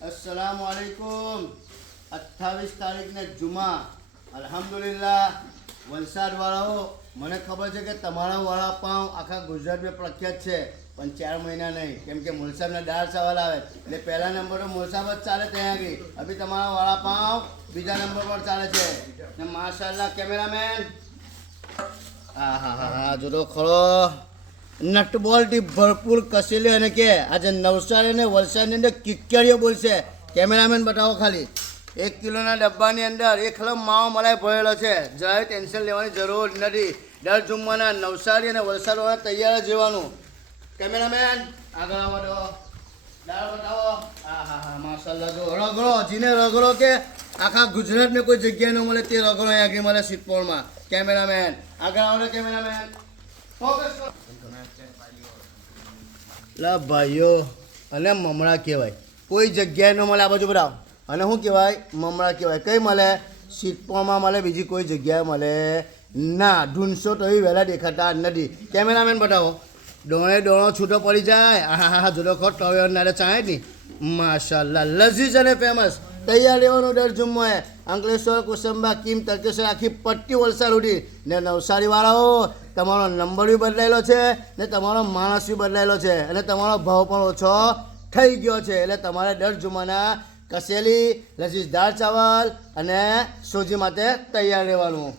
अस्सलाम वालेकुम 28 તારીખને જુમા અલ્હમ્દુલિલ્લાહ વલસાડ વાળાઓ મને ખબર છે કે તમારા વડાપાઉં આખા ગુજરાતમાં પ્રખ્યાત છે પણ 4 મહિના નહીં કેમ કે મુલસાબના દાળ ચાવલ આવે એટલે પહેલા નંબર પર મુલસાબ જ ચાલે ત્યાં આગળ અભી તમારા વડાપાઉં બીજા નંબર પર ચાલે છે ને માશાઅલ્લાહ કેમેરામેન હા જો તો ખરો નટબોલ્ટથી ભરપૂર કસેલી અને કે આજે નવસારી અને વલસાડની અંદર કિક્કરીઓ બોલશે કેમેરામેન બતાવો ખાલી 1 કિલોના ડબ્બાની અંદર એક ખલમ માવો મલાઈ ભરેલો છે જરાય ટેન્શન લેવાની જરૂર નથી દર જુમ્માના નવસારી અને વલસાડવાળા તૈયાર જ રહેવાનું કેમેરામેન આગળ આવો દો દાળ બતાવો હા માશાલ્લાહ જો રગડો જીને રગડો કે આખા ગુજરાતમાં કોઈ જગ્યાએ ન મળે તે રગડો અહીં આગળ મળે સિદ્ધપુરમાં કેમેરામેન આગળ આવો કેમેરામેન ફોકસ કરો લા ભાઈઓ અને મમરા કહેવાય કોઈ જગ્યાએ ન મળે આ બાજુ બરાબર અને શું કહેવાય મમરા કહેવાય કઈ મળે સિદ્ધપુરમાં મળે બીજી કોઈ જગ્યાએ મળે ના ઢૂંઢશો તો એ વહેલા દેખાતા નથી કેમેરામેન બતાવો ડોણે ડોણો છૂટો પડી જાય હા જોડો ખોટ ટોયો નારે ચાય નહીં માશાલ્લાહ લઝીઝ અને ફેમસ તૈયાર રહેવાનું દર જુમ્મોએ અંકલેશ્વર કુસંબા કીમ તરકેશ્વર આખી પટ્ટી વલસાડ ઉડી ને નવસારીવાળાઓ તમારો નંબર બી બદલાયેલો છે ને તમારો માણસ બી બદલાયેલો છે અને તમારો ભાવ પણ ઓછો થઈ ગયો છે એટલે તમારે દર જુમ્માના કસેલી લઝીઝ દાળ ચાવલ અને સોજી માટે તૈયાર રહેવાનું